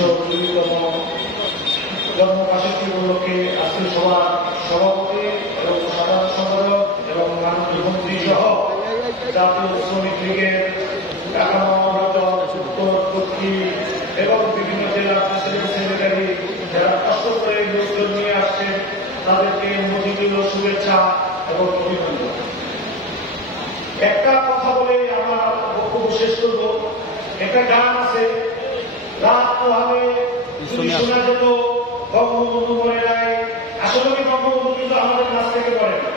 102তম জন্মবার্ষিকী উপলক্ষে আজকে সভার সভাপতি এবং সাধারণ সম্পাদক এবং মাননীয় মন্ত্রী সহ জাতীয় শ্রমিক লীগের কাঠামোগত উত্তর দক্ষিণ এবং বিভিন্ন জেলার প্রেসিডেন্ট সেক্রেটারি যারা কষ্ট করে লোকজন নিয়ে আসছেন তাদেরকে মজিদুল শুভেচ্ছা এবং অভিনন্দন। একটা কথা বলে আমার বক্তব্য শেষ করব। একটা গান আছে, রাত পোহালে যদি শোনা যেত বঙ্গবন্ধু মনে নাই। আসলে কি বঙ্গবন্ধু কিন্তু আমাদের কাছ থেকে পড়ে না।